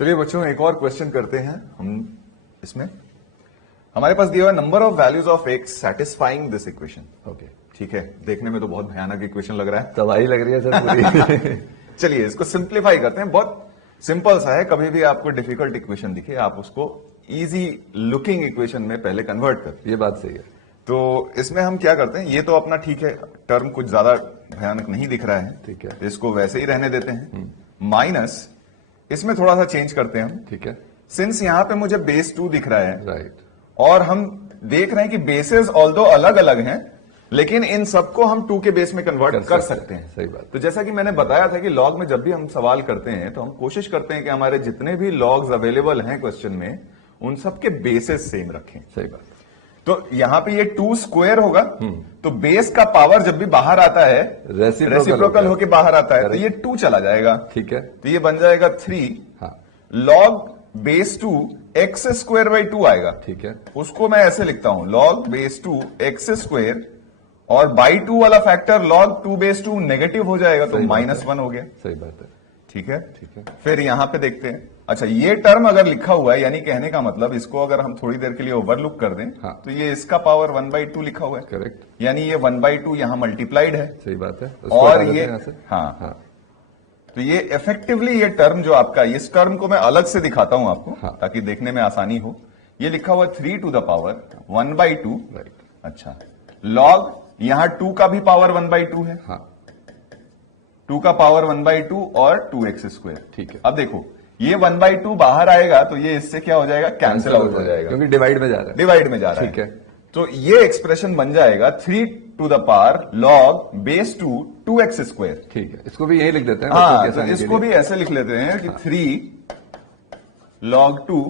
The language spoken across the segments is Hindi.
चलिए बच्चों एक और क्वेश्चन करते हैं हम। इसमें हमारे पास दिया हुआ number of values of x satisfying this equation. Okay, ठीक है, देखने में तो बहुत भयानक इक्वेशन लग रहा है। तबाही लग रही है सर पूरी। चलिए इसको सिंप्लीफाई करते हैं। बहुत सिंपल सा है, कभी भी आपको डिफिकल्ट इक्वेशन दिखे आप उसको इजी लुकिंग इक्वेशन में पहले कन्वर्ट कर। ये बात सही है। तो इसमें हम क्या करते हैं, ये तो अपना ठीक है, टर्म कुछ ज्यादा भयानक नहीं दिख रहा है, ठीक है। तो इसको वैसे ही रहने देते हैं। माइनस इसमें थोड़ा सा चेंज करते हैं हम। ठीक है, सिंस यहां पे मुझे बेस 2 दिख रहा है राइट। और हम देख रहे हैं कि बेसेस ऑल्दो अलग अलग हैं, लेकिन इन सबको हम 2 के बेस में कन्वर्ट कर सकते हैं। सही बात। तो जैसा कि मैंने बताया था कि लॉग में जब भी हम सवाल करते हैं तो हम कोशिश करते हैं कि हमारे जितने भी लॉग्स अवेलेबल हैं क्वेश्चन में उन सबके बेसेस सेम रखें। सही बात। तो यहां पे ये 2 स्क्वायर होगा, तो बेस का पावर जब भी बाहर आता है रेसिप्रोकल होके बाहर आता है, तो ये 2 चला जाएगा। ठीक है, तो ये बन जाएगा 3 हाँ, log base 2 x square by 2 आएगा। ठीक है, उसको मैं ऐसे लिखता हूं, लॉग बेस 2 एक्स स्क्वायर और बाई 2 वाला फैक्टर लॉग 2 बेस 2 नेगेटिव हो जाएगा, तो -1 हो गया। सही बात है। ठीक है, ठीक है। फिर यहां पे देखते हैं। अच्छा, ये टर्म अगर लिखा हुआ है, यानी कहने का मतलब इसको अगर हम थोड़ी देर के लिए ओवरलुक कर दें, हाँ, तो ये इसका पावर 1/2 लिखा हुआ है। करेक्ट, यानी ये 1/2 यहां मल्टीप्लाइड है। सही बात है। और ये हाँ, हाँ, तो ये इफेक्टिवली ये टर्म जो आपका, इस टर्म को मैं अलग से दिखाता हूं आपको, हाँ, ताकि देखने में आसानी हो। ये लिखा हुआ 3 टू द पावर 1/2। राइट। अच्छा, लॉग यहां 2 का भी पावर 1/2 है। हाँ, 2 का पावर 1/2 और 2x स्क्वायर। ठीक है। अब देखो ये 1/2 बाहर आएगा तो ये इससे क्या हो जाएगा, कैंसिल आउट हो जाएगा, क्योंकि डिवाइड में जा रहा है। डिवाइड में जा रहा है। ठीक है, तो ये एक्सप्रेशन बन जाएगा 3 to the power log base 2 2x square. ठीक है, इसको भी यही लिख देते हैं। हाँ, तो इसको भी ऐसे लिख लेते हैं कि 3 लॉग 2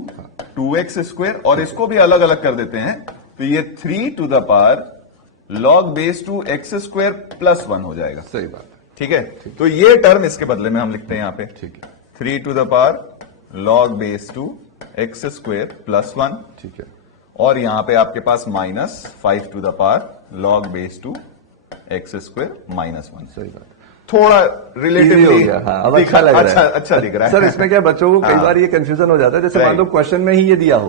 2x स्क्वायर, और इसको भी अलग अलग कर देते हैं, तो ये 3 to the power log base 2 x square plus 1 हो जाएगा। सही बात है। ठीक है, तो ये टर्म इसके बदले में हम लिखते हैं यहां पे। ठीक है, 3 to the power log base 2 x square plus 1। ठीक है, और यहां पे आपके पास -5 to the power log base 2 x square -1। सही बात। थोड़ा Easy रिलेटिवली हो गया, हाँ, अब अच्छा लग रहा है। अच्छा दिख रहा है। सर इसमें क्या बच्चों को कई हाँ, बार ये कंफ्यूजन हो जाता है, जैसे मान लो क्वेश्चन में ही ये दिया हो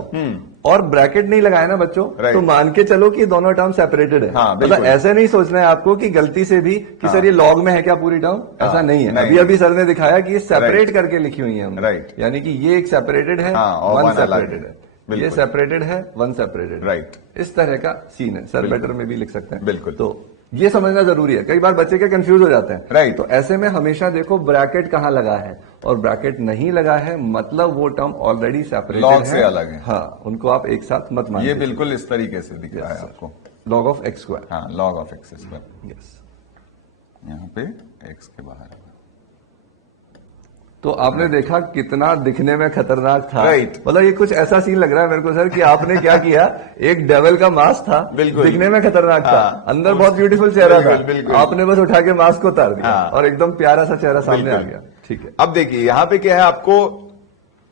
और ब्रैकेट नहीं लगाया ना बच्चों, तो मान के चलो कि दोनों टर्म सेपरेटेड है। हाँ, मतलब ऐसे नहीं सोचना है आपको कि गलती से भी कि सर ये लॉग में है क्या पूरी टर्म, ऐसा नहीं है। अभी अभी सर ने दिखाया कि ये सेपरेट करके लिखी हुई है हमने। राइट, यानी कि ये एक सेपरेटेड है, वन सेपरेटेड है, ये सेपरेटेड है, वन सेपरेटेड। राइट, इस तरह का सीन है सर, बेटर में भी लिख सकते हैं। बिल्कुल। तो ये समझना जरूरी है, कई बार बच्चे के कंफ्यूज हो जाते हैं। राइट, तो ऐसे में हमेशा देखो ब्रैकेट कहां लगा है, और ब्रैकेट नहीं लगा है मतलब वो टर्म ऑलरेडी सेपरेटेड है, लॉग से अलग है। हाँ, उनको आप एक साथ मत मानिए। ये बिल्कुल इस तरीके से दिख रहा है आपको, लॉग ऑफ एक्स स्क्वायर। हाँ, log of x square. Yes, यहां पे एक्स के बाहर। तो आपने देखा कितना दिखने में खतरनाक था। राइट, मतलब ये कुछ ऐसा सीन लग रहा है मेरे को सर कि आपने क्या किया, एक डेविल का मास्क था, बिल्कुल दिखने में खतरनाक था, हाँ, अंदर बहुत ब्यूटीफुल चेहरा था, बिल्कुल। आपने बस उठा के मास्क को उतार दिया हाँ, और एकदम प्यारा सा चेहरा सामने आ गया। ठीक है, अब देखिए यहां पे क्या है, आपको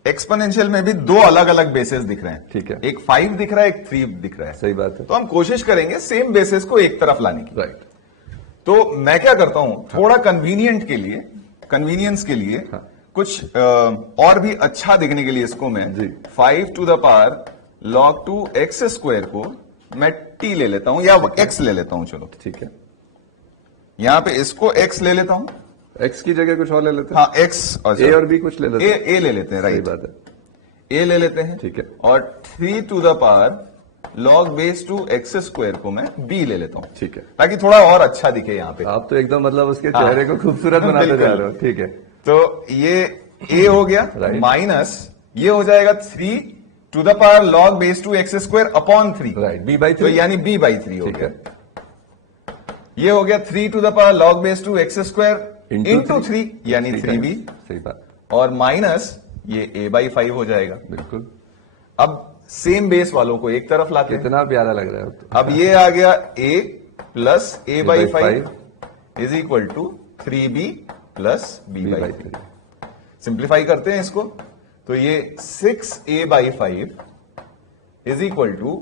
एक्सपोनेंशियल में भी 2 अलग अलग बेसिस दिख रहे हैं। ठीक है, एक 5 दिख रहा है, एक 3 दिख रहा है। सही बात है। तो हम कोशिश करेंगे सेम बेसिस को एक तरफ लाने की। राइट, तो मैं क्या करता हूं, थोड़ा कन्वीनियंट के लिए, कन्वीनियंस के लिए, हाँ, कुछ और भी अच्छा दिखने के लिए इसको मैं 5 to the power log 2 x square को मैं t ले लेता हूं, या x ले लेता हूं। चलो ठीक है, यहां पे इसको x ले लेता हूं, एक्स की जगह कुछ और ले लेते हैं। हाँ, x और ए और बी कुछ ले लेते हैं। ए ले लेते हैं। सही राइट, बात है, a ले लेते हैं। ठीक है, और 3 to the power log base 2 x square को मैं b ले लेता हूं, ठीक है, ताकि थोड़ा और अच्छा दिखे यहां पे। आप तो एकदम मतलब उसके चेहरे को खूबसूरत बनाते जा रहे हो। ठीक है, तो ये a हो गया, माइनस ये हो जाएगा 3 to the power log base 2 x square upon 3। Right, b/3, तो यानी b/3 हो ठीक गया। है, ये हो गया 3 to the power log base 2 x square into 3, यानी 3b। सही बात, और माइनस ये a/5 हो जाएगा। बिल्कुल। अब सेम बेस वालों को एक तरफ लाते हैं। कितना प्यारा लग रहा है तो। अब ये आ गया a plus a/5 is equal to 3b plus b/3। Simplify करते हैं इसको, तो ये 6a/5 is equal to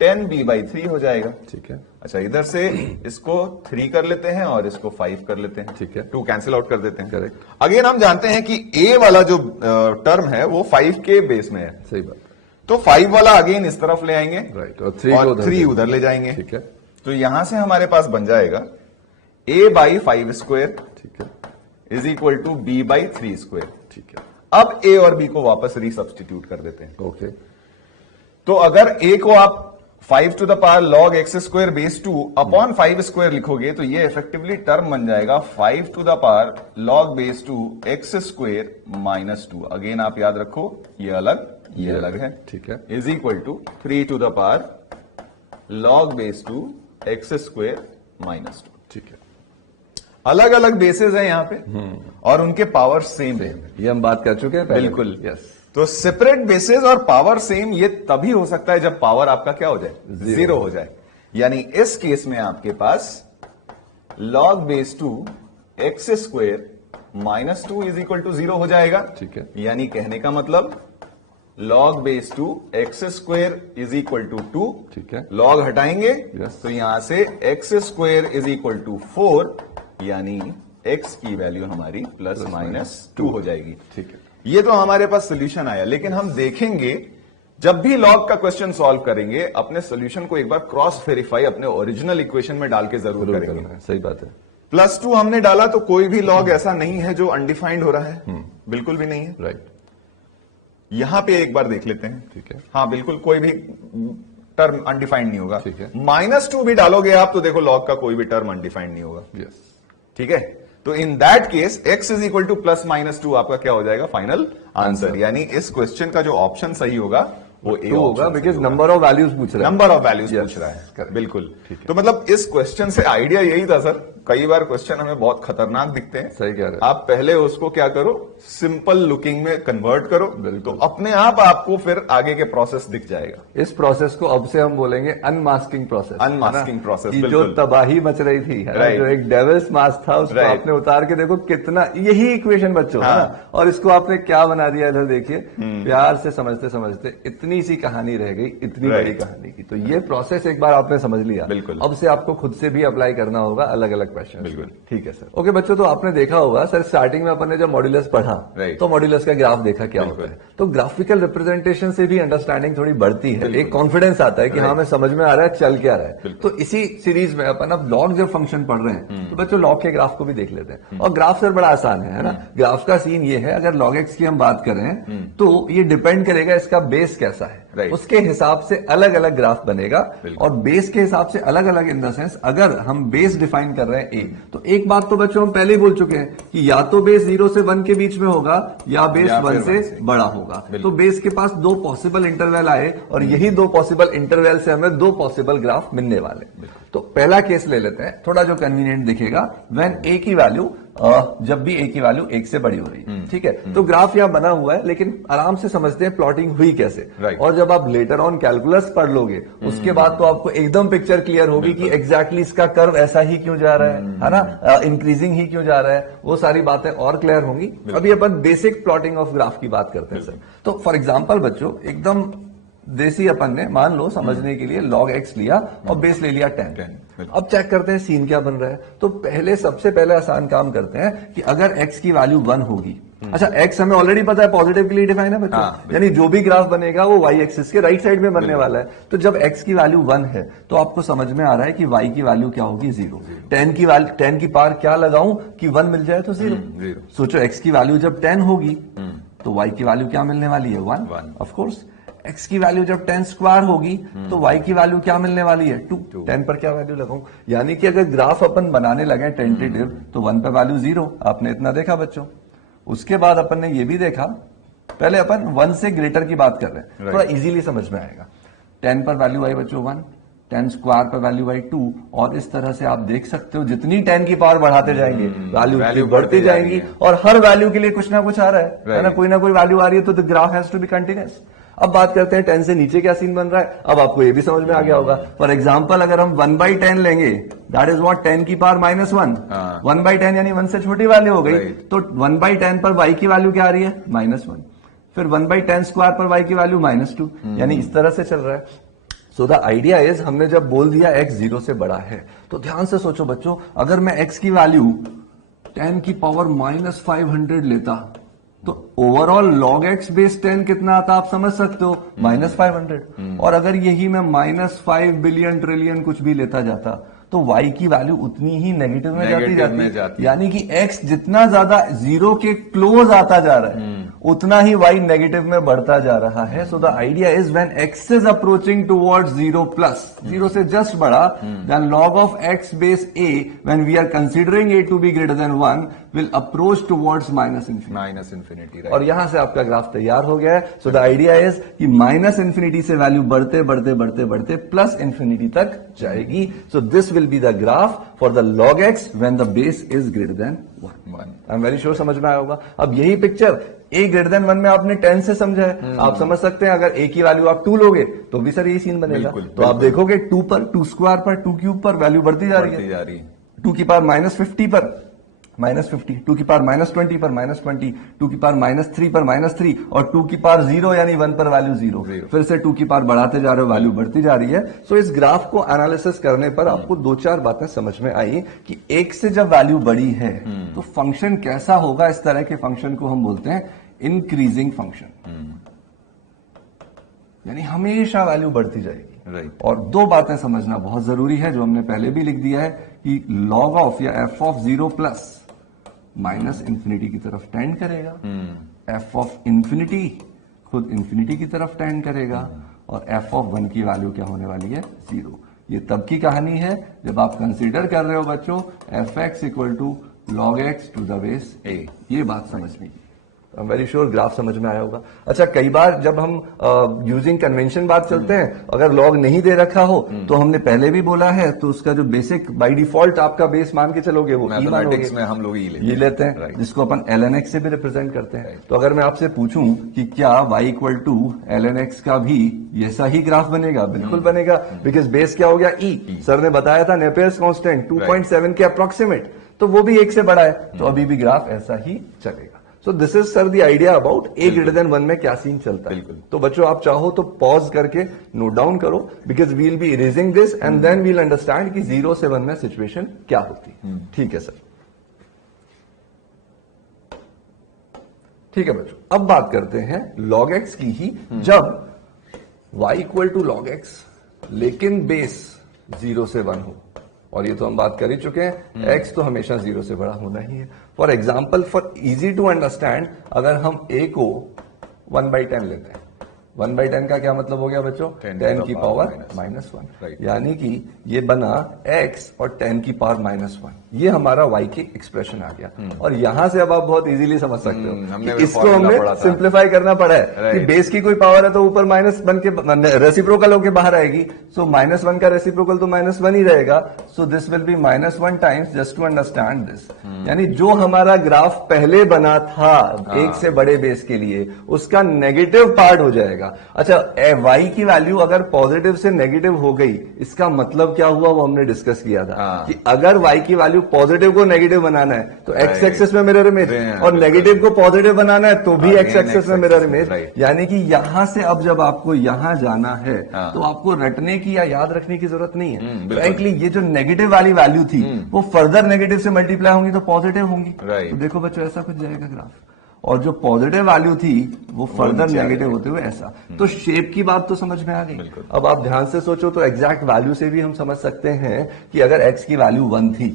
10b/3 हो जाएगा। ठीक है, अच्छा, इधर से इसको 3 कर लेते हैं और इसको 5 कर लेते हैं। ठीक है। 2 कैंसिल आउट कर देते हैं। करेक्ट। अगेन हम जानते हैं कि a वाला जो टर्म है वो 5 के बेस में है, सही बात। तो 5 वाला अगेन इस तरफ ले आएंगे, राइट, और 3 को 3 उधर ले जाएंगे। ठीक है, तो यहां से हमारे पास बन जाएगा a/5² ठीक है, इज इक्वल टू b/3²। ठीक है, अब a और b को वापस रीसब्स्टिट्यूट कर देते हैं। ओके। तो अगर a को आप 5 to the power log x² base 2 upon 5² लिखोगे तो ये इफेक्टिवली टर्म बन जाएगा 5 to the power log base 2 x² minus 2। Again आप याद रखो, ये अलग है। ठीक है, is equal to 3 to the power log base 2 x² minus 2। ठीक है। अलग अलग बेसिस है यहाँ पे और उनके पावर सेम है। ये हम बात कर चुके हैं पहले। बिल्कुल, यस। तो सेपरेट बेसिस और पावर सेम ये तभी हो सकता है जब पावर आपका क्या हो जाए, जीरो हो जाए। यानी इस केस में आपके पास log base 2 x² minus 2 is equal to 0 हो जाएगा। ठीक है। यानी कहने का मतलब log base 2 x² is equal to 2। ठीक है। log हटाएंगे Yes. तो यहां से x² इज इक्वल टू 4, यानी x की वैल्यू हमारी प्लस माइनस 2 हो जाएगी। ठीक है। ये तो हमारे पास सोल्यूशन आया, लेकिन हम देखेंगे जब भी लॉग का क्वेश्चन सॉल्व करेंगे अपने सोल्यूशन को एक बार क्रॉस वेरीफाई अपने ओरिजिनल इक्वेशन में डाल के जरूर करेंगे। करना है, सही बात है। +2 हमने डाला तो कोई भी लॉग ऐसा नहीं है जो अनडिफाइंड हो रहा है, बिल्कुल भी नहीं है। राइट। यहां पे एक बार देख लेते हैं। ठीक है। हाँ, बिल्कुल कोई भी टर्म अनडिफाइंड नहीं होगा। ठीक है। -2 भी डालोगे आप तो देखो लॉग का कोई भी टर्म अनडिफाइंड नहीं होगा। यस। ठीक है, तो in that case x is equal to +-2 आपका क्या हो जाएगा, फाइनल आंसर। यानी इस क्वेश्चन का जो ऑप्शन सही होगा वो ए होगा, बिकॉज नंबर ऑफ वैल्यूज पूछ रहा है। नंबर ऑफ वैल्यूज Yes, पूछ रहा है। correct. बिल्कुल। ठीक है। तो मतलब इस क्वेश्चन से आइडिया यही था सर, कई बार क्वेश्चन हमें बहुत खतरनाक दिखते हैं। सही कह रहे हैं। आप पहले उसको क्या करो, सिंपल लुकिंग में कन्वर्ट करो, बिल्कुल। तो अपने आप आपको फिर आगे के प्रोसेस दिख जाएगा। इस प्रोसेस को अब से हम बोलेंगे अनमास्किंग प्रोसेस। Unmasking process, जो बिल्कुल। तबाही मच रही थी, है ना, Right. जो एक डेविल्स मास्क था उसको Right. आपने उतार के देखो कितना, यही इक्वेशन बच्चों, है हाँ। ना, और इसको आपने क्या बना दिया इधर देखिए। प्यार से समझते समझते इतनी सी कहानी रह गई, इतनी Right. बड़ी कहानी की। तो ये प्रोसेस एक बार आपने समझ लिया, बिल्कुल। अब से आपको खुद से भी अप्लाई करना होगा अलग अलग क्वेश्चन। बिल्कुल। ठीक है सर। ओके बच्चों, तो आपने देखा होगा सर, स्टार्टिंग में अपन ने जब मॉड्यूलस पढ़ा Right. तो मॉड्यूलस का ग्राफ देखा क्या बिल्कुल। होता है, तो ग्राफिकल रिप्रेजेंटेशन से भी अंडरस्टैंडिंग थोड़ी बढ़ती है, एक कॉन्फिडेंस आता है कि हाँ, मैं समझ में आ रहा है चल क्या रहा है। तो इसी सीरीज में अपन अब लॉग जब फंक्शन पढ़ रहे हैं तो बच्चों लॉग के ग्राफ को भी देख लेते हैं। और ग्राफ सर बड़ा आसान है ना। ग्राफ का सीन ये है, अगर लॉग एक्स की हम बात करें तो ये डिपेंड करेगा इसका बेस कैसा है, Right. उसके हिसाब से अलग अलग ग्राफ बनेगा। और बेस के हिसाब से अलग अलग इन द सेंस, अगर हम बेस डिफाइन कर रहे हैं ए, तो एक बात तो बच्चों हम पहले ही बोल चुके हैं कि या तो बेस 0 से 1 के बीच में होगा या बेस या 1 फिर से 1 से बड़ा होगा। बिल्कुल। तो बेस के पास 2 पॉसिबल इंटरवल आए और यही 2 पॉसिबल इंटरवल से हमें 2 पॉसिबल ग्राफ मिलने वाले। तो पहला केस ले लेते हैं, थोड़ा जो कन्वीनियंट दिखेगा, व्हेन ए की वैल्यू, जब भी ए की वैल्यू 1 से बड़ी हो रही है। ठीक है, तो ग्राफ यहां बना हुआ है, लेकिन आराम से समझते हैं प्लॉटिंग हुई कैसे। Right. और जब आप लेटर ऑन कैलकुलस पढ़ लोगे उसके बाद तो आपको एकदम पिक्चर क्लियर होगी कि एग्जैक्टली इसका कर्व ऐसा ही क्यों जा रहा है ना, इंक्रीजिंग ही क्यों जा रहा है, वो सारी बातें और क्लियर होंगी। अभी अपन बेसिक प्लॉटिंग ऑफ ग्राफ की बात करते हैं सर। तो फॉर एग्जाम्पल बच्चों, एकदम देसी अपन ने मान लो समझने के लिए log x लिया और बेस ले लिया 10। अब चेक करते हैं सीन क्या बन रहा है। तो पहले सबसे पहले आसान काम करते हैं कि अगर x की वैल्यू 1 होगी, अच्छा x हमें ऑलरेडी पता है पॉजिटिव के लिए डिफाइन है बच्चों, यानी जो भी ग्राफ बनेगा वो y एक्सिस के राइट साइड में बनने वाला है। तो जब x की वैल्यू 1 है तो आपको समझ में आ रहा है कि y की वैल्यू क्या होगी, 0। 10 की पावर क्या लगाऊं कि 1 मिल जाए तो 0। सोचो x की वैल्यू जब 10 होगी तो y की वैल्यू क्या मिलने वाली है, 1। ऑफ कोर्स x की वैल्यू जब 10 स्क्वायर होगी तो y की वैल्यू क्या मिलने वाली है, 2। 10 पर क्या वैल्यू लगाऊं, यानी कि अगर ग्राफ अपन बनाने लगे टेंटेटिव तो 1 पर वैल्यू 0। आपने इतना देखा बच्चों। उसके बाद अपन ने ये भी देखा, पहले अपन 1 से ग्रेटर की बात कर रहे हैं, थोड़ा इजीली समझ में आएगा। 10 पर वैल्यू आई बच्चों 1, 10 स्क्वायर पर वैल्यू आई 2, और इस तरह से आप देख सकते हो जितनी 10 की पावर बढ़ाते जाएंगे वैल्यू बढ़ती जाएंगी, और हर वैल्यू के लिए कुछ ना कुछ आ रहा है ना, कोई ना कोई वैल्यू आ रही है, तो the graph has to be continuous. अब बात करते हैं 10 से नीचे क्या सीन बन रहा है। अब आपको ये भी समझ में आ गया होगा। फॉर एग्जाम्पल अगर हम 1/10 लेंगे, दैट इज व्हाट, 10 की पावर -1। 1/10 यानी 1 से छोटी वैल्यू हो गई। तो 1/10 पर y की वैल्यू क्या आ रही है, -1। फिर 1/10 स्क्वायर पर y की वैल्यू -2, यानी इस तरह से चल रहा है। सो द आइडिया इज, हमने जब बोल दिया x 0 से बड़ा है, तो ध्यान से सोचो बच्चों, अगर मैं x की वैल्यू 10 की पावर -500 लेता तो ओवरऑल log x बेस 10 कितना आता आप समझ सकते हो, -500। और अगर यही मैं -5 बिलियन ट्रिलियन कुछ भी लेता जाता तो y की वैल्यू उतनी ही नेगेटिव में जाती। यानी कि x जितना ज्यादा 0 के क्लोज आता जा रहा है उतना ही y नेगेटिव में बढ़ता जा रहा है। So the idea is when x is approaching towards 0 plus, 0 से जस्ट बड़ा, then log of x base a when we are considering a to be greater than 1 will approach towards -minus infinity. और यहां से आपका ग्राफ तैयार हो गया है। सो द आइडिया इज कि -इंफिनिटी से वैल्यू बढ़ते बढ़ते बढ़ते बढ़ते +इंफिनिटी तक जाएगी। So this will be the graph for the log x when the base is greater than 1। I am very sure समझ में आया होगा। अब यही पिक्चर a ग्रेटर देन 1 में आपने 10 से समझा है। आप समझ सकते हैं अगर a की वैल्यू आप 2 लोगे तो भी सर यही सीन बनेगा। तो आप देखोगे 2 पर, 2 स्क्वायर पर, 2 क्यूब पर वैल्यू बढ़ती जा रही है। 2 की पावर -50 पर -50, 2 की पावर -20 पर -20, 2 की पावर -3 पर -3 और 2 की पावर 0 यानी 1 पर वैल्यू 0। फिर से 2 की पावर बढ़ाते जा रहे हो, वैल्यू बढ़ती जा रही है। सो इस ग्राफ को एनालिसिस करने पर आपको 2-4 बातें समझ में आई कि 1 से जब वैल्यू बड़ी है तो फंक्शन कैसा होगा। इस तरह के फंक्शन को हम बोलते हैं इंक्रीजिंग फंक्शन, यानी हमेशा वैल्यू बढ़ती जाएगी। और 2 बातें समझना बहुत जरूरी है जो हमने पहले भी लिख दिया है कि log ऑफ या f ऑफ 0 प्लस -इंफिनिटी की तरफ टेंड करेगा, f ऑफ इंफिनिटी खुद इंफिनिटी की तरफ टेंड करेगा, और f ऑफ 1 की वैल्यू क्या होने वाली है, 0। ये तब की कहानी है जब आप कंसीडर कर रहे हो बच्चों fx equal to log x to the base a। ये बात समझनी है। I am very sure graph समझ में आया होगा। अच्छा, कई बार जब हम यूजिंग कन्वेंशन बात चलते हैं, अगर लॉग नहीं दे रखा हो तो हमने पहले भी बोला है, तो उसका जो बेसिक बाय डिफॉल्ट आपका बेस मान के चलोगे वो मैथमेटिक्स में हम लोग ये लेते हैं, जिसको अपन ln x से भी रिप्रेजेंट करते हैं। तो अगर मैं आपसे पूछूं कि क्या y equal to ln x का भी ऐसा ही ग्राफ बनेगा, बिल्कुल बनेगा, बिकॉज बेस क्या हो गया e। सर ने बताया था नेपियर्स कांस्टेंट 2.7 के अप्रोक्सीमेट, तो वो भी 1 से बड़ा है, तो अभी भी ग्राफ ऐसा ही चलेगा। So this is sir the idea about a greater than 1 में क्या सीन चलता है। तो बच्चों आप चाहो तो पॉज करके नोट डाउन करो, because we'll be erasing this and then we'll understand कि 0 से 1 में सिचुएशन क्या होती है। ठीक है सर, ठीक है बच्चों। अब बात करते हैं log x की ही, जब y equal to log x लेकिन बेस 0 से 1 हो, और ये तो हम बात कर ही चुके हैं, x तो हमेशा 0 से बड़ा होना ही है। For example, for easy to understand, अगर हम a को 1/10 लेते हैं, 1/10 का क्या मतलब हो गया बच्चों, 10 की पावर -1, यानी कि ये बना x और 10 की पावर -1। ये हमारा y की एक्सप्रेशन आ गया। और यहां से अब आप बहुत इजीली समझ सकते हो कि इसको हमने सिंप्लीफाई करना पड़ा है कि बेस की कोई पावर है तो ऊपर -1 के रेसिप्रोकल होके बाहर आएगी। सो -1 का रेसिप्रोकल तो -1 ही रहेगा। So this will be -1 times, just to understand this. यानी जो हमारा ग्राफ पहले बना था 1 से बड़े बेस के लिए, उसका नेगेटिव पार्ट हो जाएगा। अच्छा, y की वैल्यू अगर पॉजिटिव से नेगेटिव हो गई, इसका मतलब क्या हुआ वो हमने डिस्कस किया था कि अगर y की वैल्यू पॉजिटिव को नेगेटिव बनाना है तो x एक्सेस में मिरर इमेज, और नेगेटिव को पॉजिटिव बनाना है तो भी x एक्सेस में मिरर इमेज। यानी कि यहां से अब जब आपको यहां जाना है तो आपको रटने की या याद रखने की जरूरत नहीं है। फ्रैंकली ये जो नेगेटिव वाली वैल्यू थी वो फर्दर नेगेटिव से मल्टीप्लाई होंगी तो पॉजिटिव होंगी। तो देखो बच्चों ऐसा कुछ जाएगा ग्राफ, और जो पॉजिटिव वैल्यू थी वो फर्दर नेगेटिव होते हुए ऐसा। तो शेप की बात तो समझ में आ गई। अब आप ध्यान से सोचो तो एग्जैक्ट वैल्यू से भी हम समझ सकते हैं कि अगर x की वैल्यू 1 थी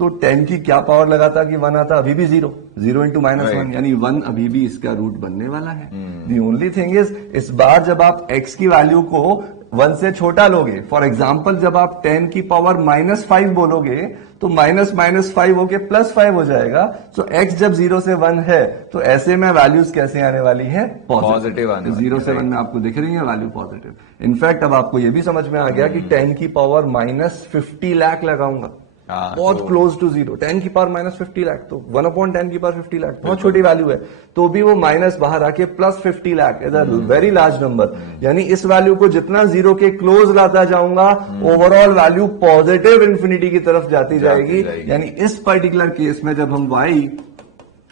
तो 10 की क्या पावर लगाता कि 1 आता, अभी भी 0 इंटू -1, यानी 1 अभी भी इसका रूट बनने वाला है। दी ओनली थिंग इज, इस बार जब आप x की वैल्यू को 1 से छोटा लोगे, फॉर एग्जाम्पल जब आप 10 की पावर -5 बोलोगे तो -5 होके +5 हो जाएगा। सो x जब 0 से 1 है तो ऐसे में वैल्यूज कैसे आने वाली है, पॉजिटिव। 0 से 1 में आपको दिख रही है वैल्यू पॉजिटिव। इनफैक्ट अब आपको ये भी समझ में आ गया कि 10 की पावर -50 लाख लगाऊंगा, बहुत क्लोज टू 0। 10 की पावर -50 लाख, तो 1/10 की पावर 50 लाख बहुत छोटी वैल्यू है, तो भी वो माइनस बाहर आके +50 lakh is a very large number. यानी इस वैल्यू को जितना 0 के क्लोज लाता जाऊंगा, ओवरऑल वैल्यू पॉजिटिव इंफिनिटी की तरफ जाती जाएगी। यानी इस पर्टिकुलर केस में जब हम y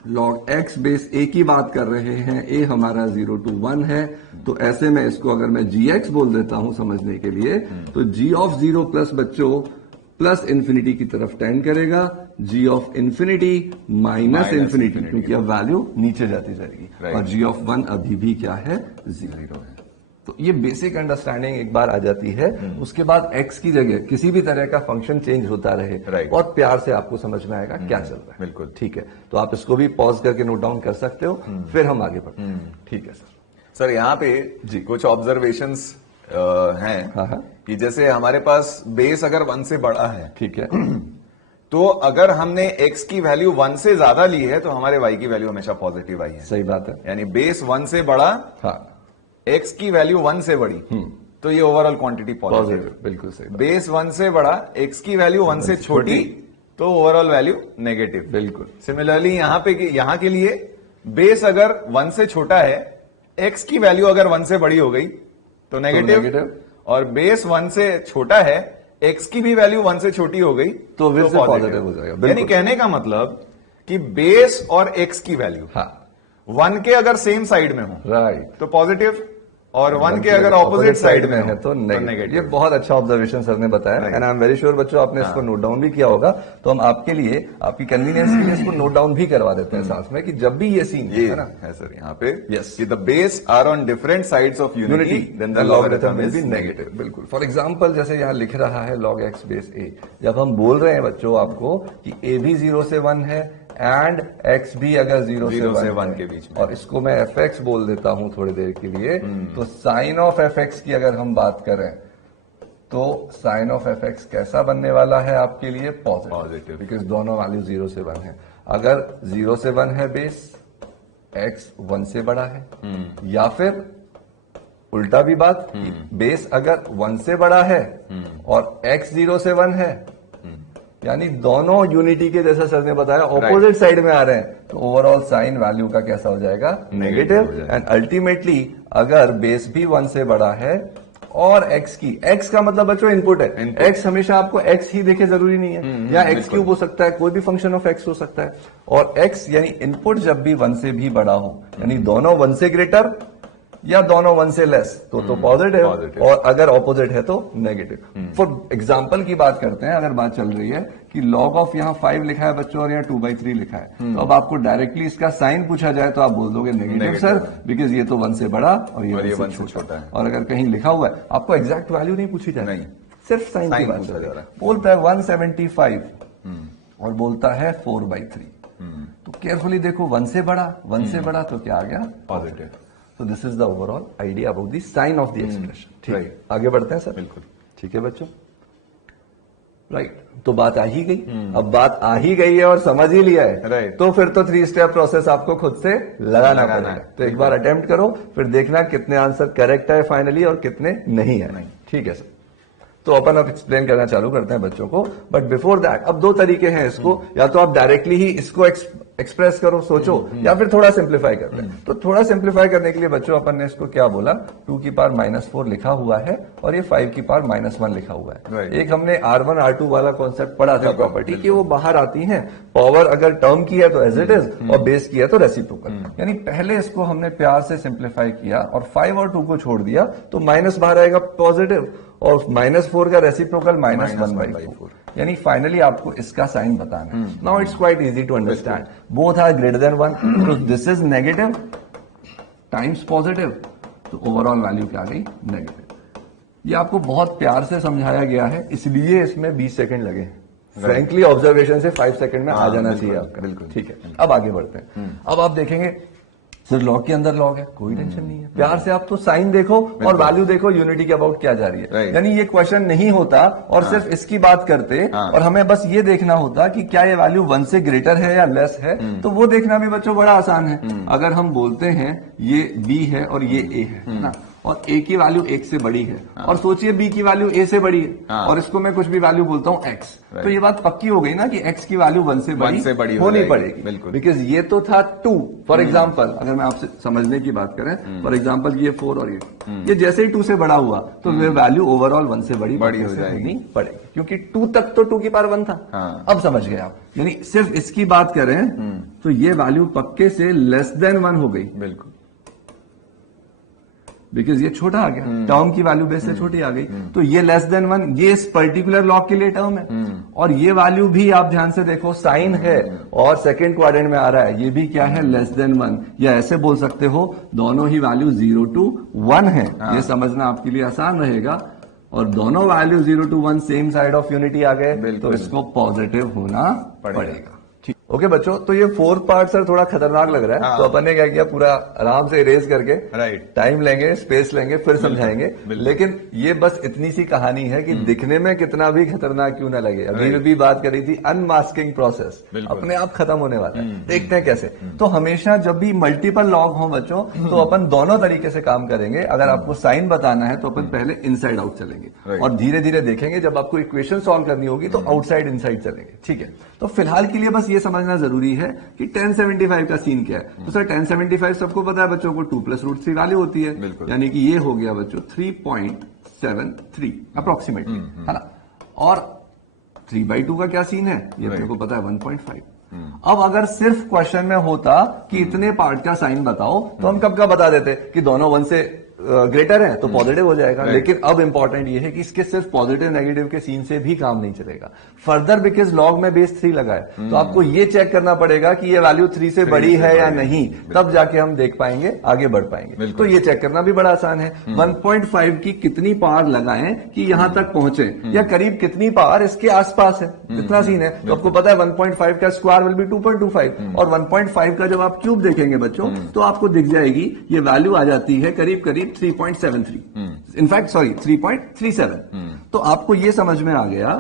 log x base a की बात कर रहे हैं, a हमारा 0 to 1 है, तो ऐसे में इसको अगर मैं gx बोल देता हूं समझने के लिए, तो g of 0 प्लस बच्चों प्लस इंफिनिटी की तरफ टेंड करेगा, g of infinity minus infinity, क्योंकि अब वैल्यू नीचे जाती जाएगी, और g ऑफ 1 अभी भी क्या है, 0 है। तो ये बेसिक अंडरस्टैंडिंग एक बार आ जाती है, उसके बाद x की जगह किसी भी तरह का फंक्शन चेंज होता रहे, और प्यार से आपको समझ में आएगा क्या चल रहा है। बिल्कुल ठीक है, तो आप इसको भी पॉज करके नोट डाउन कर सकते हो, फिर हम आगे बढ़ते हैं। ठीक है सर, यहाँ पे जी कुछ ऑब्जर्वेशंस हैं कि जैसे हमारे पास बेस अगर 1 से बड़ा है, ठीक है, तो अगर हमने x की वैल्यू 1 से ज्यादा ली है तो हमारे y की वैल्यू हमेशा पॉजिटिव आई है। सही बात है, यानी बेस 1 से बड़ा, x की वैल्यू 1 से बड़ी, तो ये ओवरऑल क्वांटिटी पॉजिटिव। बिल्कुल सही। बेस 1 से बड़ा, x की वैल्यू 1 से छोटी, तो ओवरऑल वैल्यू नेगेटिव। बिल्कुल सिमिलरली यहाँ के लिए बेस अगर 1 से छोटा है, x की वैल्यू अगर 1 से बड़ी हो गई तो नेगेटिव, और बेस 1 से छोटा है, x की भी वैल्यू 1 से छोटी हो गई तो पॉजिटिव हो जाएगा। यानी कहने का मतलब कि बेस और x की वैल्यू 1 के अगर सेम साइड में हो राइट तो पॉजिटिव, और 1 के अगर ऑपोजिट साइड में है तो नेगेटिव। ये बहुत अच्छा ऑब्जर्वेशन सर ने बताया, and I am very sure बच्चों आपने इसको नोट डाउन भी किया होगा, तो हम आपके लिए, आपकी कन्वीनियंस के लिए इसको नोट डाउन भी करवा देते हैं साथ में, कि जब भी ये सीन है ना, है सर यहाँ पे, यस, कि the base are on different sides of unity, then the logarithm will be negative. बिल्कुल। फॉर एग्जांपल जैसे यहाँ लिख रहा है log x बेस a, जब हम बोल रहे हैं बच्चों आपको कि a भी 0 से 1 है एंड x भी अगर 0 से 1 के बीच में, और इसको मैं fx बोल देता हूं थोड़ी देर के लिए, तो साइन ऑफ fx की अगर हम बात करें तो साइन ऑफ fx कैसा बनने वाला है आपके लिए, पॉजिटिव, बिकॉज दोनों वैल्यू 0 से 1 है। अगर 0 से 1 है बेस, x 1 से बड़ा है, या फिर उल्टा भी बात, बेस अगर 1 से बड़ा है और x 0 से 1 है, यानी दोनों यूनिटी के, जैसा सर ने बताया, ऑपोजिट साइड में आ रहे हैं, तो ओवरऑल साइन वैल्यू का कैसा हो जाएगा, नेगेटिव। एंड अल्टीमेटली अगर बेस भी 1 से बड़ा है और x की, x का मतलब बच्चों इनपुट है, x हमेशा आपको x ही देखे जरूरी नहीं है, या x क्यूब हो सकता है, कोई भी फंक्शन ऑफ x हो सकता है, और x यानी इनपुट जब भी 1 से भी बड़ा हो, यानी दोनों 1 से ग्रेटर या दोनों 1 से लेस, तो पॉजिटिव, और अगर ऑपोजिट है तो नेगेटिव। फॉर एग्जांपल की बात करते हैं, अगर बात चल रही है कि log ऑफ यहाँ 5 लिखा है बच्चों और यहाँ 2/3 लिखा है, तो अब आपको डायरेक्टली इसका साइन पूछा जाए तो आप बोल दोगे नेगेटिव सर, बिकॉज ये तो 1 से बड़ा और ये 1 से छोटा है। और अगर कहीं लिखा हुआ है, आपको एग्जैक्ट वैल्यू नहीं पूछी जा रही, सिर्फ साइन की बात चल रही है, बोलता है 175 और बोलता है 4/3, तो केयरफुली देखो 1 से बड़ा तो क्या आ गया, positive. So this is the overall idea about the sign of the expression. ठीक है, आगे बढ़ते हैं सर। बिल्कुल, ठीक है बच्चों, राइट। तो बात आ ही गई, अब बात आ ही गई है और समझ ही लिया है, राइट, तो फिर तो 3 स्टेप प्रोसेस आपको खुद से लगाना पड़ेगा। तो एक बार अटेम्प्ट करो, फिर देखना कितने आंसर करेक्ट है फाइनली और कितने नहीं है। ठीक है सर, तो अपन अब एक्सप्लेन करना चालू करते हैं बच्चों को, बट बिफोर दैट अब 2 तरीके हैं इसको, या तो आप डायरेक्टली ही इसको एक्सप्रेस करो, सोचो, या फिर थोड़ा सिंप्लीफाई कर रहे हैं। तो थोड़ा सिंप्लीफाई करने के लिए बच्चों अपन ने इसको क्या बोला, 2 की पावर -4 लिखा हुआ है और ये 5 की पावर -1 लिखा हुआ है। एक हमने R1 R2 वाला कॉन्सेप्ट पढ़ा था प्रॉपर्टी की, वो बाहर आती है, पावर अगर टर्म की है तो एज इट इज और बेस की है तो रेसिप्रोकल। यानी पहले इसको हमने प्यार से सिंप्लीफाई किया और 5 और 2 को छोड़ दिया, तो माइनस बाहर आएगा पॉजिटिव, और -4 का रेसिप्रोकल -1/4, यानी फाइनली आपको इसका साइन बताना है। Now it's quite easy to understand, both are greater than 1, तो this is negative times positive, तो ओवरऑल वैल्यू क्या आ गई, नेगेटिव। ये आपको बहुत प्यार से समझाया गया है, इसलिए इसमें 20 सेकंड लगे। फ्रैंकली ऑब्जर्वेशन से 5 सेकंड में आ जाना चाहिए आपका। बिल्कुल ठीक है, अब आगे बढ़ते हैं। अब आप देखेंगे सर लॉग के अंदर लॉग है, कोई टेंशन नहीं है, प्यार से आप तो साइन देखो और वैल्यू देखो यूनिटी के अबाउट क्या जा रही है। यानी ये क्वेश्चन नहीं होता और सिर्फ इसकी बात करते और हमें बस ये देखना होता कि क्या ये वैल्यू 1 से ग्रेटर है या लेस है, तो वो देखना भी बच्चों बड़ा आसान है। अगर हम बोलते हैं ये B है और ये A है ना, और a की वैल्यू 1 से बड़ी है, और सोचिए b की वैल्यू a से बड़ी है, और इसको मैं कुछ भी वैल्यू बोलता हूं x, तो ये बात पक्की हो गई ना कि x की वैल्यू 1 से बड़ी होनी पड़ेगी, बिल्कुल, बिकॉज ये तो था 2। फॉर एग्जाम्पल अगर मैं आपसे समझने की बात करें, फॉर एग्जाम्पल ये 4 और ये जैसे ही 2 से बड़ा हुआ तो वे वैल्यू ओवरऑल 1 से बड़ी हो जाएगी, पड़ेगी, क्योंकि 2 तक तो 2 की पावर 1 था। अब समझ गए आप, यानी सिर्फ इसकी बात करें तो ये वैल्यू पक्के से लेस देन 1 हो गई, बिल्कुल, बिकॉज ये छोटा आ गया, टर्म की वैल्यू बेस से छोटी आ गई, तो ये लेस देन 1 ये इस पर्टिकुलर लॉग के लिए टर्म है। और ये वैल्यू भी आप ध्यान से देखो साइन है और सेकंड क्वाड्रेंट में आ रहा है, ये भी क्या है, लेस देन 1, या ऐसे बोल सकते हो दोनों ही वैल्यू 0 to 1 है। ये समझना आपके लिए आसान रहेगा, और दोनों value 0 to 1 same side of unity आ गए, तो इसको पॉजिटिव होना पड़ेगा। ओके बच्चों, तो ये 4th पार्ट सर थोड़ा खतरनाक लग रहा है, तो अपन ने क्या किया, पूरा आराम से इरेज करके टाइम लेंगे, स्पेस लेंगे, फिर समझाएंगे। लेकिन ये बस इतनी सी कहानी है कि दिखने में कितना भी खतरनाक क्यों ना लगे। अभी भी बात करी थी अनमास्किंग प्रोसेस, अपने आप खत्म होने वाला है, देखते हैं कैसे। तो हमेशा जब भी मल्टीपल लॉग हो बच्चों, तो अपन दोनों तरीके से काम करेंगे। अगर आपको साइन बताना है तो अपन पहले इनसाइड आउट चलेंगे, और धीरे धीरे देखेंगे जब आपको इक्वेशन सॉल्व करनी होगी तो आउटसाइड इनसाइड चलेंगे, ठीक है। तो फिलहाल के लिए बस ये समझना जरूरी है कि 1075 का सीन क्या है। तो सर 1075 सबको पता है बच्चों को 2 + √3 वैल्यू होती है, यानी कि ये हो गया बच्चों 3.73 अप्रोक्सीमेटली, है ना। और 3/2 का क्या सीन है, ये अपने को पता है 1.5। अब अगर सिर्फ क्वेश्चन में होता कि इतने पार्ट का साइन बताओ, तो हम कब का बता देते कि दोनों 1 से ग्रेटर है तो पॉजिटिव हो जाएगा। लेकिन अब इंपॉर्टेंट ये है कि इसके सिर्फ पॉजिटिव नेगेटिव के सीन से भी काम नहीं चलेगा फर्दर, बिकॉज लॉग में बेस 3 लगा है, तो आपको ये चेक करना पड़ेगा कि ये वैल्यू 3 से बड़ी है या नहीं, तब जाके हम देख पाएंगे, आगे बढ़ पाएंगे। तो ये चेक करना भी बड़ा आसान है। 1.5 की कितनी पावर लगाएं कि यहां तक पहुंचे, या करीब कितनी पावर इसके आसपास है, इतना सीन है। तो आपको पता है 1.5 का स्क्वायर विल बी 2.25, और 1.5 का जब आप क्यूब देखेंगे बच्चों तो आपको दिख जाएगी ये वैल्यू आ जाती है करीब करीब 3.73, इनफैक्ट सॉरी 3.37। तो आपको ये समझ में आ गया,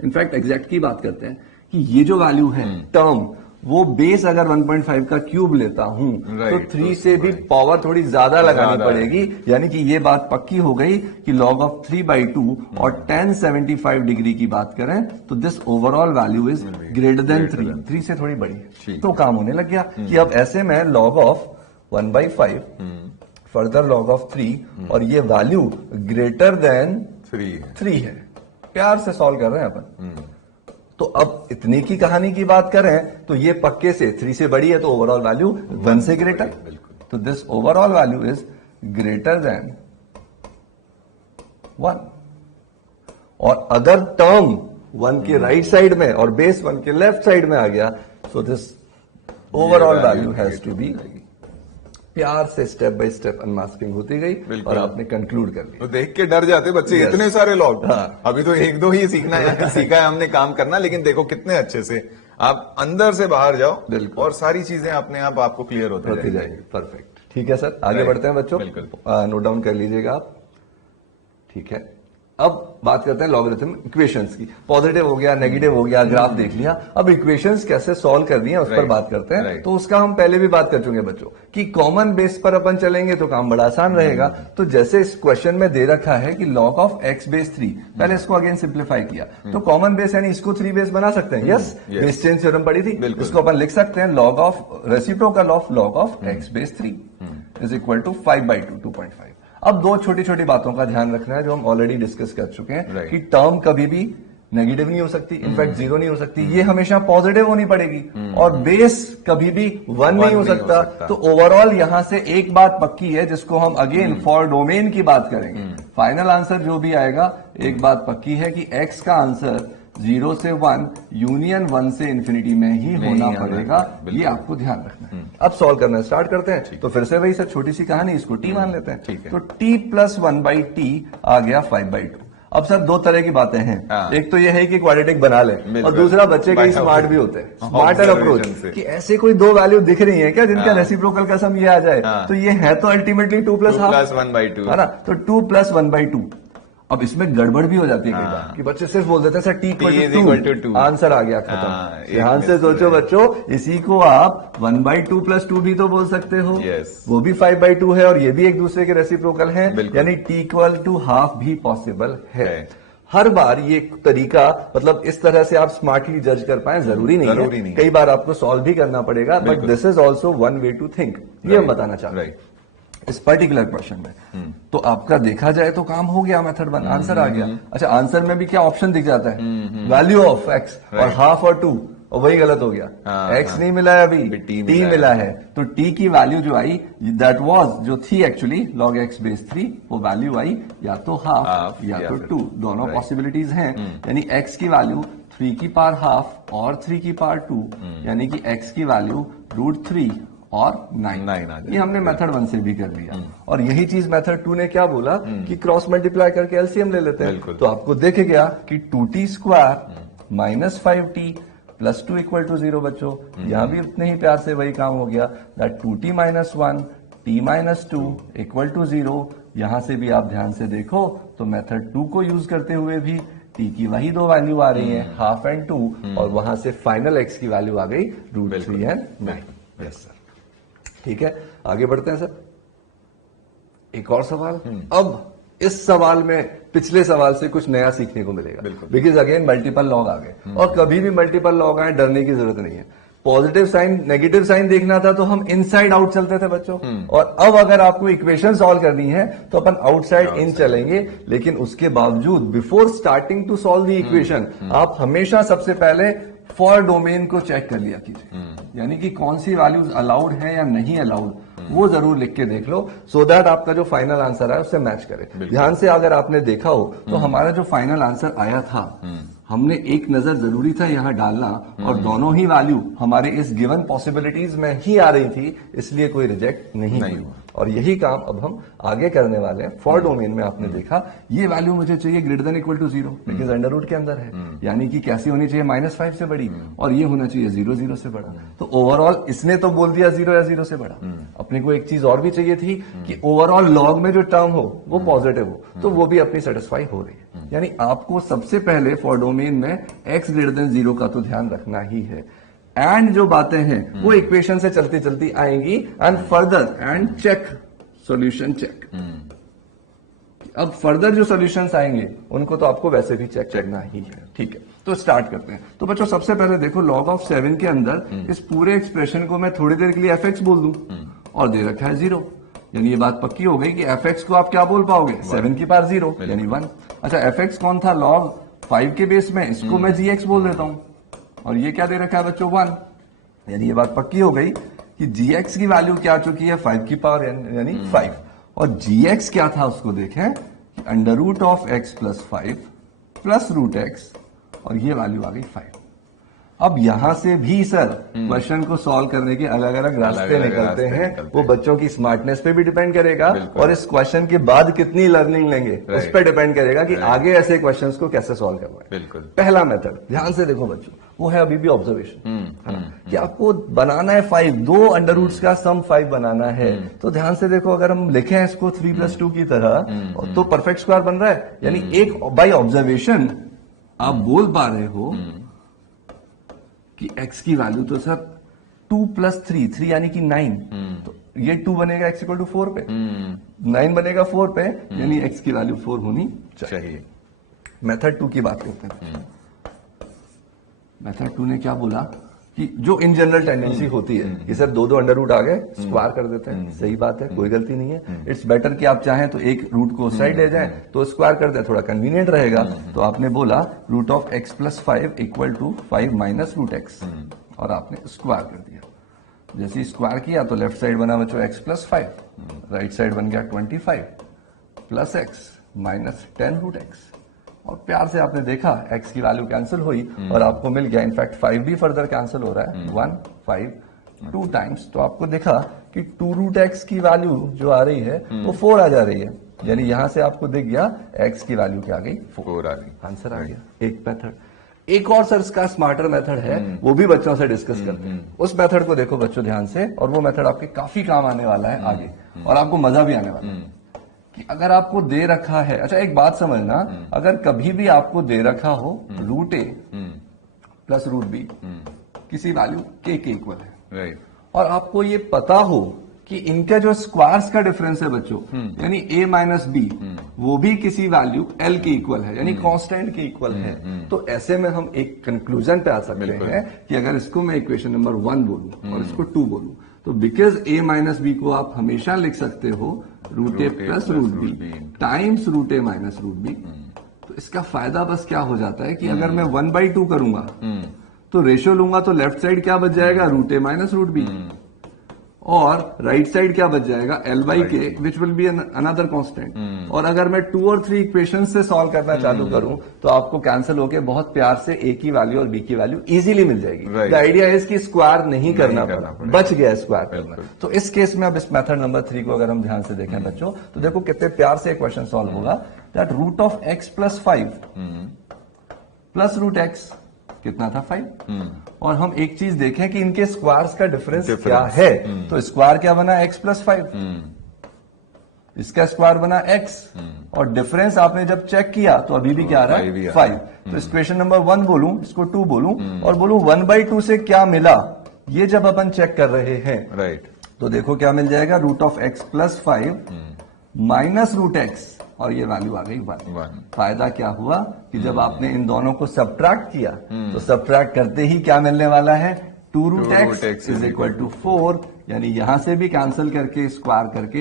इनफैक्ट एग्जैक्ट की बात करते हैं कि ये जो वैल्यू है टर्म, वो बेस अगर 1.5 का क्यूब लेता हूं तो 3 से भी पावर थोड़ी ज्यादा लगानी पड़ेगी, यानी कि ये बात पक्की हो गई कि log of 3/2 और 1075 डिग्री की बात करें तो this overall value is greater than 3 से थोड़ी बड़ी है। तो काम होने लग गया कि अब ऐसे में log of 1/5 further log of 3 और ये वैल्यू ग्रेटर देन 3 है। प्यार से सॉल्व कर रहे हैं अपन। तो अब इतने की कहानी की बात करें तो ये पक्के से 3 से बड़ी है, तो ओवरऑल वैल्यू 1 से ग्रेटर, तो this overall value is greater than 1। और अगर टर्म 1 के राइट साइड में और बेस 1 के लेफ्ट साइड में आ गया, so this overall value has to be. प्यार से स्टेप बाय स्टेप अनमास्किंग होती गई और आपने कंक्लूड कर लिया। तो देख के डर जाते बच्चे, इतने सारे लॉग। अभी तो 1-2 ही सीखा है हमने काम करना, लेकिन देखो कितने अच्छे से आप अंदर से बाहर जाओ और सारी चीजें अपने आप आपको क्लियर होती जाएगी। परफेक्ट, ठीक है सर, आगे बढ़ते हैं बच्चों, नोट डाउन कर लीजिएगा आप, ठीक है। अब बात करते हैं लॉगरिथम इक्वेशंस की। पॉजिटिव हो गया, नेगेटिव हो गया, ग्राफ देख लिया, अब इक्वेशंस कैसे सॉल्व करनी है उस पर बात करते हैं। तो उसका हम पहले भी बात कर चुके हैं बच्चों कि कॉमन बेस पर अपन चलेंगे तो काम बड़ा आसान रहेगा। तो जैसे इस क्वेश्चन में दे रखा है कि log of x बेस 3, पहले इसको अगेन सिंप्लीफाई किया, तो कॉमन बेस यानी इसको 3 बेस बना सकते हैं। यस, बेस चेंज थ्योरम पड़ी थी, इसको अपन लिख सकते हैं log of reciprocal of log of x base 3 is equal to 5/2, 2.5। अब 2 छोटी छोटी बातों का ध्यान रखना है जो हम ऑलरेडी डिस्कस कर चुके हैं कि टर्म कभी भी नेगेटिव नहीं हो सकती, इनफैक्ट 0 नहीं हो सकती, ये हमेशा पॉजिटिव होनी पड़ेगी, और बेस कभी भी 1 नहीं हो सकता। तो ओवरऑल यहां से एक बात पक्की है जिसको हम अगेन फॉर डोमेन की बात करेंगे। फाइनल आंसर जो भी आएगा, एक बात पक्की है कि x का आंसर 0 से 1 यूनियन 1 से इंफिनिटी में ही होना पड़ेगा, ये आपको ध्यान रखना है। अब सॉल्व करना स्टार्ट करते हैं। तो फिर से वही सर छोटी सी कहानी, इसको t मान लेते हैं। तो t + 1/t आ गया 5/2। अब सर 2 तरह की बातें हैं, एक तो यह है कि क्वाड्रेटिक बना ले, और दूसरा बच्चे कई स्मार्ट भी होते हैं, स्मार्टर अप्रोच कि ऐसे कोई 2 वैल्यू दिख रही है क्या जिनका रेसिप्रोकल का सम ये आ जाए, तो ये है तो अल्टीमेटली 2 + ½ 1/2 है ना, तो 2 + 1/2। अब इसमें गड़बड़ भी हो जाती है कई बार कि बच्चे सिर्फ बोल देते हैं sir T equal to 2, answer आ गया खत्म। ध्यान से सोचो बच्चों, इसी को आप 1/2 + 2 भी तो बोल सकते हो। वो भी 5/2 है और ये भी एक दूसरे के रेसिप्रोकल है, यानी टी इक्वल टू हाफ भी पॉसिबल है। हर बार ये तरीका मतलब इस तरह से आप स्मार्टली जज कर पाए जरूरी नहीं है, कई बार आपको सॉल्व भी करना पड़ेगा, but this is also one way to think, ये हम बताना चाह रहे हैं इस पर्टिकुलर क्वेश्चन में। तो आपका देखा जाए तो काम हो गया, मेथड 1 आंसर आ गया। अच्छा, आंसर में भी क्या ऑप्शन दिख जाता है, वैल्यू ऑफ एक्स और हाफ और 2, और वही गलत हो गया। एक्स नहीं मिला है अभी, टी मिला है, तो टी की वैल्यू जो आई दैट वाज जो थी एक्चुअली log x/3, वो वैल्यू आई या तो हाफ या तो 2, दोनों पॉसिबिलिटीज हैं। यानी x की वैल्यू 3 की पावर हाफ और 3 की पावर 2, यानी कि x की वैल्यू √3 और 9। ये हमने मेथड 1 से भी कर लिया। और यही चीज मेथड 2 ने क्या बोला कि क्रॉस मल्टीप्लाई करके एलसीएम ले लेते हैं। तो आपको देख गया कि 2t² - 5t + 2 = 0 बच्चों। यहां भी उतने ही प्यार से वही काम हो गया, दैट 2t - 1 t - 2 = 0। यहां से भी आप ध्यान से देखो तो मेथड 2 को यूज करते हुए भी t की वही दो वैल्यू आ रही है, हाफ एंड 2, और वहां से फाइनल x की वैल्यू आ गई √3 एंड 9। यस सर, ठीक है, आगे बढ़ते हैं सर। एक और सवाल। अब इस सवाल में पिछले सवाल से कुछ नया सीखने को मिलेगा, बिकॉज अगेन मल्टीपल लॉग आ गए, और कभी भी मल्टीपल लॉग आए डरने की जरूरत नहीं है। पॉजिटिव साइन नेगेटिव साइन देखना था तो हम इनसाइड आउट चलते थे बच्चों, और अब अगर आपको इक्वेशन सॉल्व करनी है तो अपन आउटसाइड इन चलेंगे। लेकिन उसके बावजूद before starting to solve the equation आप हमेशा सबसे पहले फॉर डोमेन को चेक कर लिया कीजिए, यानी कि कौन सी वैल्यूज अलाउड है या नहीं अलाउड, वो जरूर लिख के देख लो, सो दैट आपका जो फाइनल आंसर है उससे मैच करे। ध्यान से अगर आपने देखा हो तो हमारा जो फाइनल आंसर आया था, हमने एक नजर जरूरी था यहां डालना, और दोनों ही वैल्यू हमारे इस गिवन पॉसिबिलिटीज में ही आ रही थी, इसलिए कोई रिजेक्ट नहीं हुई। और यही काम अब हम आगे करने वाले हैं। फॉर डोमेन में आपने देखा ये वैल्यू मुझे चाहिए > 0 बिकॉज अंडर रूट के अंदर है, यानी कि कैसी होनी चाहिए -5 से बड़ी, और ये होना चाहिए 0 से बड़ा। तो ओवरऑल इसने तो बोल दिया 0 या 0 से बड़ा। अपने को एक चीज और भी चाहिए थी कि ओवरऑल लॉग में जो टर्म हो वो पॉजिटिव हो, तो वो भी अपनी सेटिस्फाई हो रही है। यानी आपको सबसे पहले फॉर डोमेन में x > 0 का तो ध्यान रखना ही है। एंड जो बातें हैं वो इक्वेशन से चलती चलती आएंगी, and further and check solution check. अब फर्दर जो सॉल्यूशंस आएंगे उनको तो आपको वैसे भी चेक करना ही है, ठीक है। तो स्टार्ट करते हैं। तो बच्चों सबसे पहले देखो log of 7 के अंदर इस पूरे एक्सप्रेशन को मैं थोड़ी देर के लिए fx बोल दूं, और दे रखा है 0, यानी ये बात पक्की हो गई कि fx को आप क्या बोल पाओगे, 7 की पावर 0 यानी 1। अच्छा, fx कौन था, log 5 के बेस में, इसको मैं gx बोल देता हूं, और ये क्या दे रखा है बच्चों 1, यानी ये बात पक्की हो गई कि gx की वैल्यू क्या आ चुकी है 5 की पावर यानी 5, और gx क्या था उसको देखें, √(x + 5 + √x), और ये वैल्यू आ गई 5। अब यहां से भी सर क्वेश्चन को सॉल्व करने के अलग अलग रास्ते निकलते हैं। वो बच्चों की स्मार्टनेस पे भी डिपेंड करेगा, और इस क्वेश्चन के बाद कितनी लर्निंग लेंगे उस पर डिपेंड करेगा कि आगे ऐसे क्वेश्चंस को कैसे सॉल्व करवाएं। पहला मेथड ध्यान से देखो बच्चों, वो है अभी भी ऑब्जर्वेशन, है ना, कि आपको बनाना है 5, 2 अंडर रूट्स का सम 5 बनाना है। तो ध्यान से देखो, अगर हम लिखें इसको 3 + 2 की तरह, तो परफेक्ट स्क्वायर बन रहा है। यानी एक बाय ऑब्जर्वेशन आप बोल पा रहे हो कि x की वैल्यू तो सर 2 + 3 यानी कि 9, तो ये 2 बनेगा x = 4 पे, 9 बनेगा 4 पे, यानी x की वैल्यू 4 होनी चाहिए। मेथड 2 की बात करते हैं। मेथड 2 ने क्या बोला कि जो इन जनरल टेंडेंसी होती है कि सर 2 अंडर रूट आ गए, स्क्वायर कर देते हैं। सही बात है, कोई गलती नहीं है। इट्स बेटर कि आप चाहें तो एक रूट को साइड ले जाएं तो स्क्वायर कर दें, थोड़ा कन्वीनियंट रहेगा। तो आपने बोला √(x + 5 = 5 - √x), और आपने स्क्वायर कर दिया। जैसे ही स्क्वायर किया तो लेफ्ट साइड बना बच्चों x + 5, राइट साइड बन गया 25 + x - 10 √x, और प्यार से आपने देखा x की वैल्यू कैंसिल हुई और आपको मिल गया, इनफैक्ट 5 भी फर्दर कैंसिल हो रहा है, 1 5 2 टाइम्स। तो आपको देखा कि 2√x की वैल्यू जो आ रही है वो 4 आ जा रही है, यानी यहां से आपको दिख गया x की वैल्यू क्या आ गई, 4 आ गई, आंसर आ गया। एक मेथड। एक और सर इसका स्मार्टर मेथड है, वो भी बच्चों से डिस्कस करते हैं। उस मेथड को देखो बच्चों ध्यान से, और वो मेथड आपके काफी काम आने वाला है आगे, और आपको मजा भी आने वाला है। कि कि अगर आपको दे रखा है, अच्छा एक बात समझना, अगर कभी भी आपको दे रखा हो root A plus root B किसी वैल्यू के इक्वल है, राइट, और आपको ये पता हो कि इनका जो स्क्वायर्स का डिफरेंस है बच्चों, यानी a माइनस बी, वो भी किसी वैल्यू l के इक्वल है, यानी कांस्टेंट के इक्वल है, तो ऐसे में हम एक कंक्लूजन पे आ सकते हैं कि अगर इसको मैं इक्वेशन नंबर 1 बोलूं और इसको 2 बोलूं, तो बिकॉज a माइनस बी को आप हमेशा लिख सकते हो root A plus root B times root A minus root B. तो इसका फायदा बस क्या हो जाता है कि अगर मैं 1/2 करूंगा तो रेशियो लूंगा तो लेफ्ट साइड क्या बच जाएगा, root A minus root B, और राइट साइड क्या बच जाएगा, एल बाई के, which will be another constant. और अगर मैं 2 और 3 इक्वेशन से सॉल्व करना चालू करूं तो आपको कैंसिल होके बहुत प्यार से ए की वैल्यू और बी की वैल्यू इजीली मिल जाएगी। द आइडिया इज कि स्क्वायर नहीं करना पड़ा, बच गया स्क्वायर करना। तो इस केस में अब इस मेथड नंबर 3 को अगर हम ध्यान से देखें बच्चों, तो देखो कितने प्यार से क्वेश्चन सॉल्व होगा। That root of x plus 5 plus root x कितना था, 5, और हम एक चीज देखें कि इनके स्क्वायर्स का डिफरेंस क्या है। तो स्क्वायर क्या बना, x प्लस 5, इसका स्क्वायर बना x, और डिफरेंस आपने जब चेक किया तो अभी भी क्या आ रहा है, 5। तो इस क्वेश्चन नंबर 1 बोलूं, इसको 2 बोलूं, और बोलूं 1/2 से क्या मिला, ये जब अपन चेक कर रहे हैं, राइट, तो देखो क्या मिल जाएगा, root of x plus 5 minus root x, और ये वैल्यू आ गई 1। फायदा क्या हुआ कि जब आपने इन दोनों को सब्ट्रैक्ट किया तो सब्ट्रैक्ट करते ही क्या मिलने वाला है, 2 root x is equal to 4, यानी यहां से भी कैंसिल करके स्क्वायर करके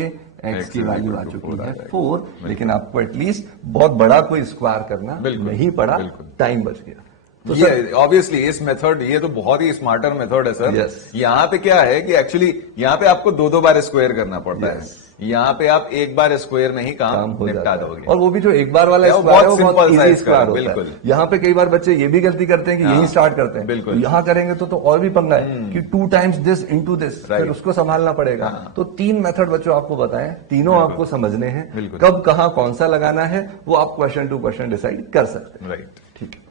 एक्स की वैल्यू आ चुकी है 4। लेकिन आपको एटलीस्ट बहुत बड़ा कोई स्क्वायर करना नहीं पड़ा, टाइम बच गया। तो ये ऑब्वियसली इस मेथड, ये तो बहुत ही स्मार्टर मेथड है सर। यहाँ पे क्या है कि एक्चुअली यहाँ पे आपको 2 बार स्क्वायर करना पड़ता है, यहाँ पे आप एक बार स्क्वायर में ही काम निपटा दोगे, और वो भी जो एक बार वाला स्क्वायर है वो बहुत इजी स्क्वायर होता है। यहाँ पे कई बार बच्चे ये भी गलती करते हैं कि यही स्टार्ट करते हैं, बिल्कुल यहाँ करेंगे तो और भी पंगा है कि 2 टाइम्स दिस इनटू दिस, फिर उसको संभालना पड़ेगा। तो 3 मेथड बच्चों आपको बताएं, तीनों आपको समझने हैं, कब कहाँ कौन सा लगाना है वो आप क्वेश्चन टू क्वेश्चन डिसाइड कर सकते हैं। राइट, ठीक है।